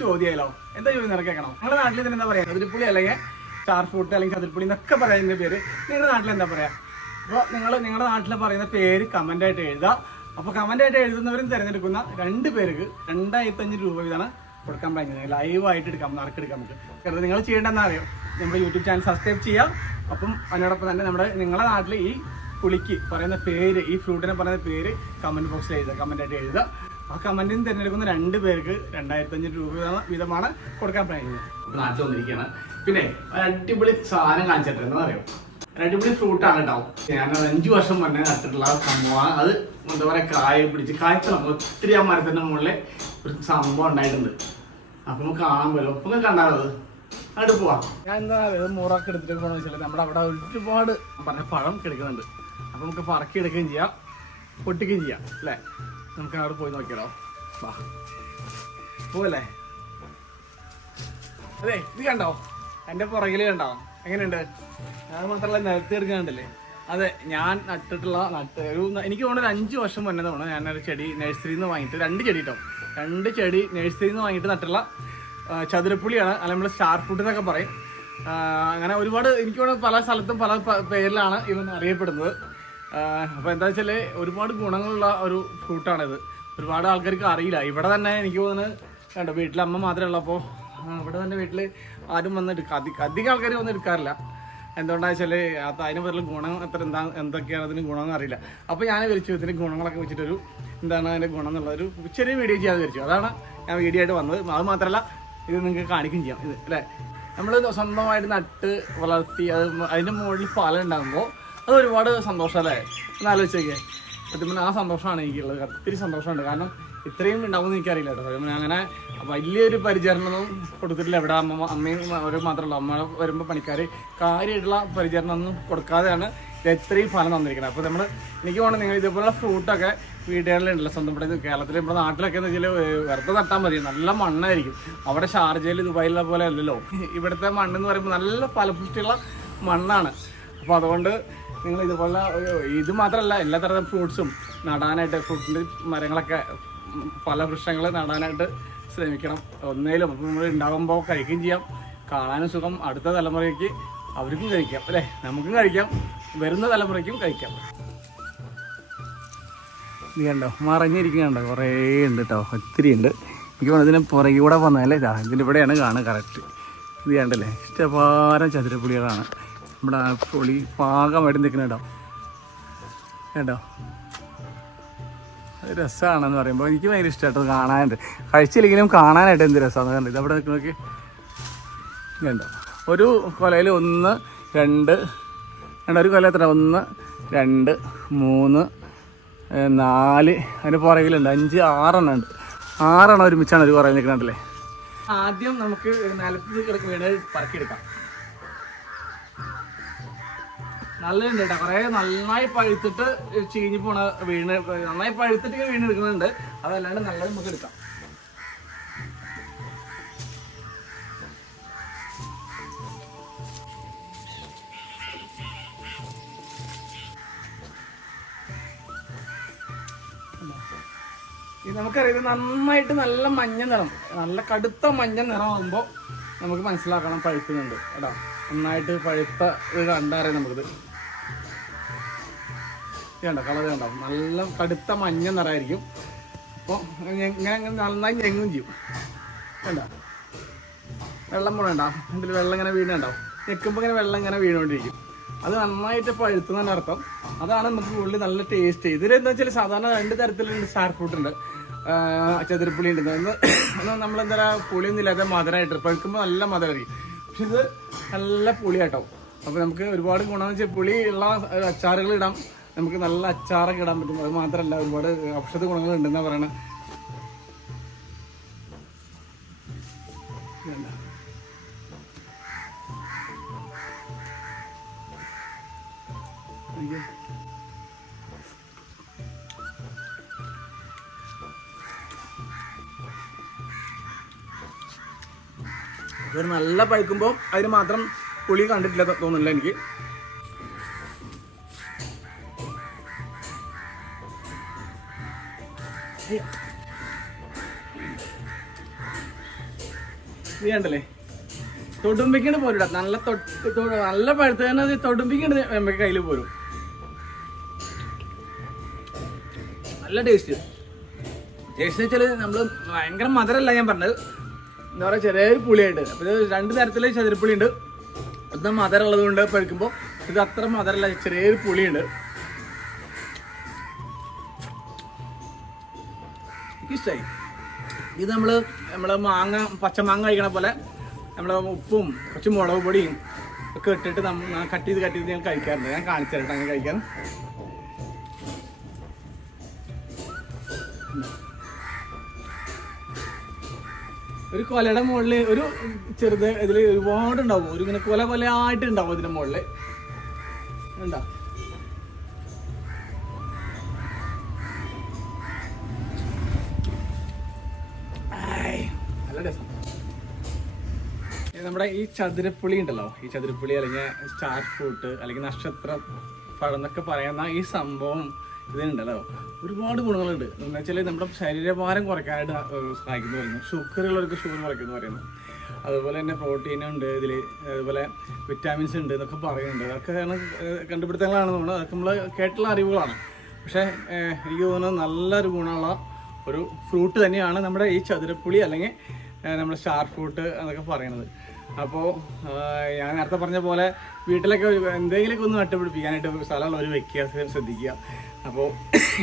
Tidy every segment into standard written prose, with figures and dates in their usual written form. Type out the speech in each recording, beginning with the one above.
ചോദ്യമല്ലോ. എന്താ ചോദ്യം നിറക്കേക്കണം? നിങ്ങളുടെ നാട്ടിൽ ഇതിന് എന്താ പറയാ? ചതുരപ്പുളി അല്ലെങ്കിൽ സ്റ്റാർ ഫ്രൂട്ട് അല്ലെങ്കിൽ ചതുരപ്പുളി എന്നൊക്കെ പറയുന്ന പേര് നിങ്ങളുടെ നാട്ടിൽ എന്താ പറയാ? അപ്പോൾ നിങ്ങളുടെ നാട്ടിൽ പറയുന്ന പേര് കമന്റ് ആയിട്ട് എഴുതാം. അപ്പോൾ കമന്റ് ആയിട്ട് എഴുതുന്നവരും തിരഞ്ഞെടുക്കുന്ന 2 പേർക്ക് 2500 രൂപ വീതമാണ് കൊടുക്കാൻ പറയുന്നത്. ലൈവായിട്ട് എടുക്കാം, നറുക്കെടുക്കാം നമുക്ക്. കാരണം നിങ്ങൾ ചെയ്യേണ്ടതെന്ന് അറിയാം, നമ്മുടെ യൂട്യൂബ് ചാനൽ സബ്സ്ക്രൈബ് ചെയ്യാം. അപ്പം അതിനോടൊപ്പം തന്നെ നിങ്ങളുടെ നാട്ടിൽ ഈ പുളിക്ക് പറയുന്ന പേര്, ഈ ഫ്രൂട്ടിനെ പറയുന്ന പേര് കമന്റ് ബോക്സിൽ എഴുതുക, കമന്റ് ആയിട്ട് എഴുതുക. ആ കമന്റിൽ നിന്ന് തിരഞ്ഞെടുക്കുന്ന 2 പേർക്ക് 2500 രൂപ വീതമാണ് കൊടുക്കാൻ പറയുന്നത്. നാട്ടിൽ വന്നിരിക്കുകയാണ്. പിന്നെ അടിപൊളി സാധനം കാണിച്ചിട്ട് എന്താ പറയുക, അടിപൊളി ഫ്രൂട്ടാണ് കേട്ടോ. ഞാൻ 5 വർഷം മുന്നേ നട്ടിട്ടുള്ള സംഭവമാണ്. അത് എന്താ പറയുക, കായ പിടിച്ച് കായ്ക്കണം ഒത്തിരി. ആ മരത്തിന്റെ മുകളിൽ ഒരു സംഭവം ഉണ്ടായിട്ടുണ്ട്. അപ്പൊ നമുക്ക് കാണാൻ പറ്റും. ഒപ്പം കണ്ടാലോ അത് അങ്ങോട്ട് പോവാം. ഞാൻ എന്താ മുറൊക്കെ എടുത്തിട്ട് പോകണമെന്ന് വെച്ചാൽ നമ്മുടെ അവിടെ ഒരുപാട് പറഞ്ഞ പഴം കിടക്കുന്നുണ്ട്. അപ്പൊ നമുക്ക് പറക്കി എടുക്കുകയും ചെയ്യാം, പൊട്ടിക്കുകയും ചെയ്യാം അല്ലേ. നമുക്ക് അവിടെ പോയി നോക്കിയാലോ. വാ പോവല്ലേ. അതെ ഇത് കണ്ടോ, എൻ്റെ പുറകിൽ കണ്ടോ എങ്ങനെയുണ്ട്? അത് മാത്രമല്ല നിലത്ത് എടുക്കാനുണ്ടല്ലേ. അതെ, ഞാൻ നട്ടിട്ടുള്ള എനിക്ക് തോന്നുന്നു 5 വർഷം മുന്നേ തോന്നുന്നു ഞാനൊരു ചെടി നഴ്സറിയിൽ നിന്ന് വാങ്ങിയിട്ട് 2 ചെടി കേട്ടോ, 2 ചെടി നഴ്സറിയിൽ നിന്ന് വാങ്ങിയിട്ട് നട്ടുള്ള ചതുരപ്പുളിയാണ്. അല്ല നമ്മൾ സ്റ്റാർ ഫ്രൂട്ട് എന്നൊക്കെ പറയും. അങ്ങനെ ഒരുപാട് എനിക്ക് തോന്നുന്നു പല സ്ഥലത്തും പല പേരിലാണ് ഇവൻ അറിയപ്പെടുന്നത്. അപ്പോൾ എന്താ വെച്ചാൽ ഒരുപാട് ഗുണങ്ങളുള്ള ഒരു ഫ്രൂട്ടാണിത്. ഒരുപാട് ആൾക്കാർക്ക് അറിയില്ല. ഇവിടെ തന്നെ എനിക്ക് തോന്നുന്നത് കണ്ടോ, വീട്ടിലമ്മ മാത്രമേ ഉള്ളപ്പോൾ ഇവിടെ തന്നെ വീട്ടിൽ ആരും വന്ന് അധികം ആൾക്കാർ വന്ന് എടുക്കാറില്ല. എന്തുകൊണ്ടാണെന്ന് വെച്ചാൽ അതിന് പറ്റില്ല ഗുണം എന്തൊക്കെയാണ് അതിന് ഗുണമെന്ന് അറിയില്ല. അപ്പോൾ ഞാൻ വിളിച്ചു ഇതിന് ഗുണങ്ങളൊക്കെ വെച്ചിട്ടൊരു എന്താണ് അതിൻ്റെ ഗുണം എന്നുള്ളൊരു ചെറിയ വീഡിയോ ചെയ്യാൻ വിചാരിച്ചു. അതാണ് ഞാൻ വീഡിയോ ആയിട്ട് വന്നത്. അത് മാത്രമല്ല ഇത് നിങ്ങൾക്ക് കാണിക്കുകയും ചെയ്യാം. ഇത് അല്ലേ, നമ്മൾ സ്വന്തമായിട്ട് നട്ട് വളർത്തി അതിൻ്റെ മുകളിൽ ഫലം ഉണ്ടാകുമ്പോൾ അത് ഒരുപാട് സന്തോഷമല്ലേ. ഒന്ന് ആലോചിച്ചേക്കേ. സത്യം ആ സന്തോഷമാണ് എനിക്കുള്ളത്. ഒത്തിരി സന്തോഷമുണ്ട്. കാരണം ഇത്രയും ഉണ്ടാവുമെന്ന് എനിക്കറിയില്ല കേട്ടോ. അങ്ങനെ വലിയൊരു പരിചരണമൊന്നും കൊടുത്തിട്ടില്ല. ഇവിടെ അമ്മയും അവർ മാത്രമല്ല, അമ്മ വരുമ്പോൾ പണിക്കാർ കാര്യമായിട്ടുള്ള പരിചരണമൊന്നും കൊടുക്കാതെയാണ് ഇത്രയും ഫലം തന്നിരിക്കുന്നത്. അപ്പോൾ എനിക്ക് തോന്നുന്നു നിങ്ങൾ ഇതുപോലുള്ള ഫ്രൂട്ടൊക്കെ വീടുകളിലുണ്ടല്ലോ, സ്വന്തം ഇവിടെ കേരളത്തിൽ ഇവിടെ നാട്ടിലൊക്കെ എന്ന് വെച്ചാൽ വെറുതെ നട്ടാൽ മതി. നല്ല മണ്ണായിരിക്കും. അവിടെ ഷാർജയിൽ ദുബായിലുള്ള പോലെ അല്ലല്ലോ. ഇവിടുത്തെ മണ്ണെന്ന് പറയുമ്പോൾ നല്ല ഫലപുഷ്ടിയുള്ള മണ്ണാണ്. അപ്പോൾ അതുകൊണ്ട് നിങ്ങൾ ഇതുപോലെ ഇത് മാത്രമല്ല എല്ലാ തരം ഫ്രൂട്ട്സും നടാനായിട്ട്, ഫ്രൂട്ടിൻ്റെ മരങ്ങളൊക്കെ ഫലവൃക്ഷങ്ങൾ നടാനായിട്ട് ശ്രമിക്കണം. ഒന്നേലും അപ്പോൾ നമ്മൾ ഉണ്ടാകുമ്പോൾ കഴിക്കുകയും ചെയ്യാം, കാണാനും സുഖം. അടുത്ത തലമുറയ്ക്ക് അവർക്കും കഴിക്കാം അല്ലേ, നമുക്കും കഴിക്കാം, വരുന്ന തലമുറയ്ക്കും കഴിക്കാം. ഇത് കണ്ടോ മറിഞ്ഞിരിക്കുന്നുണ്ടോ, കുറേ ഉണ്ട് കേട്ടോ, ഒത്തിരി ഉണ്ട്. എനിക്ക് തോന്നുന്നു ഇതിന് പുറകെ കൂടെ വന്നാലേ ഇതിൻ്റെ ഇവിടെയാണ് കാണുക കറക്റ്റ്. ഇത് കണ്ടല്ലേ, ഇഷ്ടപാരം ചതുരപ്പുളികളാണ് നമ്മുടെ പുളി പാകമായിട്ട് നിൽക്കുന്നത് കേട്ടോ. കേട്ടോ അത് രസമാണെന്ന് പറയുമ്പോൾ എനിക്ക് ഭയങ്കര ഇഷ്ടമായിട്ടോ കാണാനായിട്ട്. കഴിച്ചില്ലെങ്കിലും കാണാനായിട്ട് എന്ത് രസമാണ്. കണ്ടോ ഇതവിടെ നിൽക്കുന്നതൊക്കെ കണ്ടോ. ഒരു കൊലയിൽ 1 2 ഒരു കൊല എത്ര 1 2 3 4 അതിന് പുറകിലുണ്ട് 5 6 എണ്ണം ഉണ്ട്. 6 എണ്ണം ഒരുമിച്ചാണ് ഒരു കുറയിൽ നിൽക്കുന്നുണ്ടല്ലേ. ആദ്യം നമുക്ക് നിലത്ത് വീണ് പറക്കിയെടുക്കാം. നല്ലുണ്ട് കേട്ടോ, കുറേ നന്നായി പഴുത്തിട്ട് ചീഞ്ഞ് പോണ നന്നായി പഴുത്തിട്ട് വീണെടുക്കുന്നുണ്ട്. അതല്ലാണ്ട് നല്ലത് നമുക്ക് എടുക്കാം. ഇത് നമുക്കറിയാം, ഇത് നന്നായിട്ട് നല്ല മഞ്ഞ നിറം, നല്ല കടുത്ത മഞ്ഞ നിറമാകുമ്പോൾ നമുക്ക് മനസ്സിലാക്കണം പഴുക്കുന്നുണ്ട് കേട്ടോ. നന്നായിട്ട് പഴുത്ത ഇത് കണ്ടറിയാം നമുക്കിത്. കണ്ടോ കളർ കണ്ടോ, നല്ല കടുത്ത മഞ്ഞ നിറമായിരിക്കും. അപ്പോൾ ഇങ്ങനെ നന്നായി ഞെങ്ങും ചെയ്യും. കണ്ടോ വെള്ളം പോകണ്ട, ഇതിൽ വെള്ളം ഇങ്ങനെ വീണുണ്ടാവും. ഞെക്കുമ്പോൾ ഇങ്ങനെ വെള്ളം ഇങ്ങനെ വീണുകൊണ്ടിരിക്കും. അത് നന്നായിട്ട് പഴുത്തുന്നതിൻ്റെ അർത്ഥം അതാണ്. നമുക്ക് ഉള്ളിൽ നല്ല ടേസ്റ്റ്. ഇതിലെന്താ വെച്ചാൽ സാധാരണ 2 തരത്തിലുണ്ട് സ്റ്റാർ ഫ്രൂട്ട് ഉണ്ട്, ചതുരപ്പുളി ഉണ്ട്. നമ്മളെന്താ പുളിയൊന്നും ഇല്ലാതെ മധുരമായിട്ട് പഴുക്കുമ്പോൾ നല്ല മധുരമായിരിക്കും. പക്ഷെ ഇത് നല്ല പുളിയാട്ടോ. അപ്പോൾ നമുക്ക് ഒരുപാട് ഗുണമെന്ന് വെച്ചാൽ പുളി ഉള്ള അച്ചാറുകൾ ഇടാം, നമുക്ക് നല്ല അച്ചാറൊക്കെ ഇടാൻ പറ്റും. അത് മാത്രമല്ല ഒരുപാട് ഔഷധ ഗുണങ്ങൾ ഉണ്ടെന്നാണ് പറയണത്. ഇതൊരു നല്ല പഴുക്കുമ്പോൾ അതിന് മാത്രം പുളി കണ്ടിട്ടില്ല തോന്നുന്നില്ല എനിക്ക്. ഇത് കണ്ടല്ലേ, തൊടുമ്പിക്കണ്ട് പോരും. നല്ല നല്ല പഴുത്ത് തന്നെ അത് തൊടുമ്പിക്കണ്ട് നമുക്ക് കയ്യിൽ പോരും. നല്ല ടേസ്റ്റ് വെച്ചാൽ നമ്മൾ ഭയങ്കര മധുരമല്ല ഞാൻ പറഞ്ഞത്, എന്താ പറയുക, ചെറിയൊരു പുളിയായിട്ട്. അപ്പോൾ ഇത് 2 തരത്തിലെ ചതുരപ്പുളി ഉണ്ട്. ഒന്ന് മധുരം ഉള്ളത് കൊണ്ട് പഴുക്കുമ്പോൾ ഇത് അത്ര മധുരമല്ല, ചെറിയൊരു പുളിയുണ്ട്. എനിക്കിഷ്ടമായി. ഇത് നമ്മൾ പച്ചമാങ്ങ കഴിക്കണ പോലെ നമ്മൾ ഉപ്പും കുറച്ച് മുളക് പൊടിയും ഒക്കെ ഇട്ടിട്ട് കട്ട് ചെയ്ത് ഞാൻ കഴിക്കാറുണ്ട്. ഞാൻ കാണിച്ചു തരട്ടെ അങ്ങനെ കഴിക്കാൻ. ഒരു കൊലയുടെ മുകളിൽ ഒരു ചെറുത് ഇതിൽ ഒരുപാടുണ്ടാവും, ഒരു ഇങ്ങനെ കൊലയായിട്ട് ഉണ്ടാവും ഇതിന്റെ മുകളിൽ. ഉണ്ടോ? നല്ല രസം. നമ്മുടെ ഈ ചതുരപ്പുളി ഉണ്ടല്ലോ, ഈ ചതുരപ്പുളി അല്ലെങ്കിൽ സ്റ്റാർ ഫ്രൂട്ട് അല്ലെങ്കിൽ നക്ഷത്ര പഴം എന്നൊക്കെ പറയുന്ന ഈ സംഭവം ഇതിനുണ്ടല്ലോ ഒരുപാട് ഗുണങ്ങളുണ്ട്. എന്ന് വെച്ചാൽ നമ്മുടെ ശരീരഭാരം കുറയ്ക്കാനായിട്ട് സഹായിക്കുന്നു പറയുന്നു. ഷുഗറുള്ളവർക്ക് ഷുഗർ കുറയ്ക്കുന്നു പറയുന്നു. അതുപോലെ തന്നെ പ്രോട്ടീനുണ്ട് ഇതിൽ, അതുപോലെ വിറ്റാമിൻസ് ഉണ്ട് എന്നൊക്കെ പറയുന്നുണ്ട്. അതൊക്കെയാണ് കണ്ടുപിടുത്തങ്ങളാണ് നമ്മൾ, അതൊക്കെ നമ്മൾ കേട്ടുള്ള അറിവുകളാണ്. പക്ഷേ എനിക്ക് തോന്നുന്നത് നല്ലൊരു ഗുണമുള്ള ഒരു ഫ്രൂട്ട് തന്നെയാണ് നമ്മുടെ ഈ ചതുരപ്പുളി അല്ലെങ്കിൽ നമ്മുടെ സ്റ്റാർ ഫ്രൂട്ട് എന്നൊക്കെ പറയുന്നത്. അപ്പോൾ ഞാൻ നേരത്തെ പറഞ്ഞ പോലെ വീട്ടിലൊക്കെ എന്തെങ്കിലുമൊക്കെ ഒന്ന് നട്ടുപിടിപ്പിക്കാനായിട്ട് സ്ഥലമുള്ളവർ വയ്ക്കുക, ശ്രദ്ധിക്കുക. അപ്പോൾ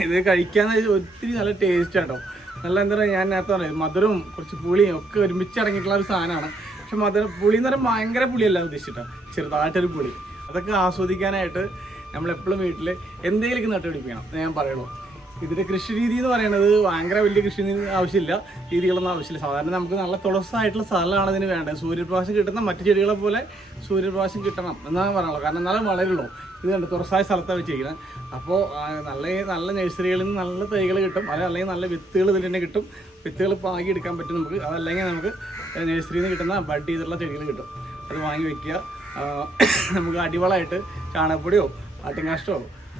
ഇത് കഴിക്കാൻ ഒത്തിരി നല്ല ടേസ്റ്റ് കേട്ടോ. നല്ല എന്താ പറയുക, ഞാൻ നേരത്തെ പറഞ്ഞത് മധുരവും കുറച്ച് പുളിയും ഒക്കെ ഒരുമിച്ചടങ്ങിയിട്ടുള്ള ഒരു സാധനമാണ്. പക്ഷെ പുളി എന്ന് പറയുമ്പോൾ ഭയങ്കര പുളിയല്ല ഉദ്ദേശിച്ചിട്ടോ, ചെറുതായിട്ടൊരു പുളി. അതൊക്കെ ആസ്വദിക്കാനായിട്ട് നമ്മളെപ്പോഴും വീട്ടിൽ എന്തെങ്കിലുമൊക്കെ നട്ടുപിടിപ്പിക്കണം ഞാൻ പറയുള്ളൂ. ഇതിൻ്റെ കൃഷി രീതി എന്ന് പറയുന്നത് ഭയങ്കര വലിയ കൃഷി ആവശ്യമില്ല, രീതികളൊന്നും ആവശ്യമില്ല. സാധാരണ നമുക്ക് നല്ല തുളസായിട്ടുള്ള സ്ഥലമാണ് ഇതിന് വേണ്ടത്. സൂര്യപ്രകാശം കിട്ടുന്ന മറ്റു ചെടികളെ പോലെ സൂര്യപ്രകാശം കിട്ടണം എന്നാണ് പറയുള്ളൂ. കാരണം എന്നാലും വളരുള്ളൂ. ഇത് കണ്ട് തുറസായ സ്ഥലത്താണ് വെച്ചിരിക്കുന്നത്. അപ്പോൾ നല്ല നഴ്സറികളിൽ നിന്ന് നല്ല തൈകൾ കിട്ടും, അതല്ലെങ്കിൽ നല്ല വിത്തുകൾ ഇതിൽ തന്നെ കിട്ടും. വിത്തുകൾ പാകി എടുക്കാൻ പറ്റും നമുക്ക്. അതല്ലെങ്കിൽ നമുക്ക് നഴ്സറിയിൽ നിന്ന് കിട്ടുന്ന ബഡ് ചെയ്തിട്ടുള്ള ചെടികൾ കിട്ടും. അത് വാങ്ങി വയ്ക്കുക. നമുക്ക് അടിവളമായിട്ട് ചാണകപ്പൊടിയോ ആട്ടിൻകാഷ്ടോ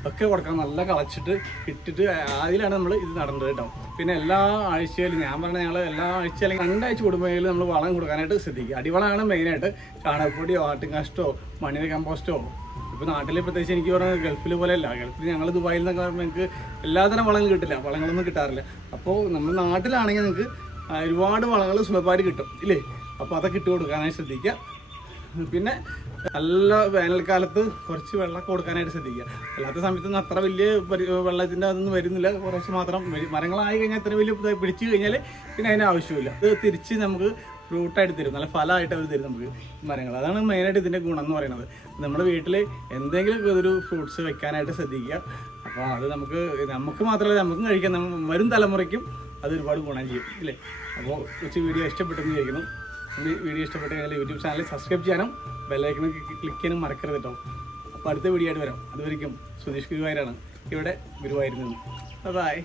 ഒക്കെ കൊടുക്കണം. നല്ല കളച്ചിട്ട് ഇട്ടിട്ട് അതിലാണ് നമ്മൾ ഇത് നടന്നത് കേട്ടോ. പിന്നെ എല്ലാ ആഴ്ചയിലും ഞാൻ പറഞ്ഞ ഞങ്ങൾ എല്ലാ ആഴ്ച അല്ലെങ്കിൽ 2 ആഴ്ച കൂടുമ്പോഴേലും നമ്മൾ വളം കൊടുക്കാനായിട്ട് ശ്രദ്ധിക്കുക. അടിവളമാണ് മെയിനായിട്ട്. ചാണകപ്പൊടിയോ ആട്ടിൻകാഷ്ടോ മണ്ണിര കമ്പോസ്റ്റോ. ഇപ്പോൾ നാട്ടിൽ പ്രത്യേകിച്ച് എനിക്ക് പറഞ്ഞത് ഗൾഫിൽ പോലെയല്ല. ഗൾഫിൽ ഞങ്ങൾ ദുബായിൽ നിന്നൊക്കെ പറയുമ്പോൾ നിങ്ങൾക്ക് എല്ലാതരം വളങ്ങൾ കിട്ടില്ല, വളങ്ങളൊന്നും കിട്ടാറില്ല. അപ്പോൾ നമ്മുടെ നാട്ടിലാണെങ്കിൽ നിങ്ങൾക്ക് ഒരുപാട് വളങ്ങൾ സുലഭമായിട്ട് കിട്ടും ഇല്ലേ. അപ്പോൾ അതൊക്കെ ഇട്ട് കൊടുക്കാനായിട്ട് ശ്രദ്ധിക്കുക. പിന്നെ നല്ല വേനൽക്കാലത്ത് കുറച്ച് വെള്ളമൊക്കെ കൊടുക്കാനായിട്ട് ശ്രദ്ധിക്കുക. അല്ലാത്ത സമയത്തൊന്നും അത്ര വലിയ വെള്ളത്തിൻ്റെ അതൊന്നും വരുന്നില്ല, കുറച്ച് മാത്രം. മരങ്ങളായി കഴിഞ്ഞാൽ അത്ര വലിയ പിടിച്ചു കഴിഞ്ഞാൽ പിന്നെ അതിന് ആവശ്യമില്ല. ഇത് തിരിച്ച് നമുക്ക് ഫ്രൂട്ടായിട്ട് തരും, നല്ല ഫലമായിട്ട് അവർ തരും നമുക്ക് മരങ്ങൾ. അതാണ് മെയിനായിട്ട് ഇതിൻ്റെ ഗുണം എന്ന് പറയുന്നത്. നമ്മുടെ വീട്ടിൽ എന്തെങ്കിലും ഒരു ഫ്രൂട്ട്സ് വെക്കാനായിട്ട് ശ്രദ്ധിക്കുക. അപ്പോൾ അത് നമുക്ക് മാത്രമല്ല നമുക്കും കഴിക്കാം, വരും തലമുറയ്ക്കും അത് ഒരുപാട് ഗുണം ചെയ്യും ഇല്ലേ. അപ്പോൾ കുറച്ച് വീഡിയോ ഇഷ്ടപ്പെട്ടെന്ന് ചോദിക്കുന്നു. വീഡിയോ ഇഷ്ടപ്പെട്ട് കഴിഞ്ഞാൽ യൂട്യൂബ് ചാനൽ സബ്സ്ക്രൈബ് ചെയ്യാനും ബെല്ലൈക്കൺ ക്ലിക്ക് ചെയ്യാനും മറക്കരുത് കേട്ടോ. അപ്പോൾ അടുത്ത വീഡിയോ ആയിട്ട് വരാം. അതുവരെയ്ക്കും സുധീഷ് ഗുരുവായൂരാണ്, ഇവിടെ ഗുരുവായൂരിൽ നിന്ന്. ബൈ.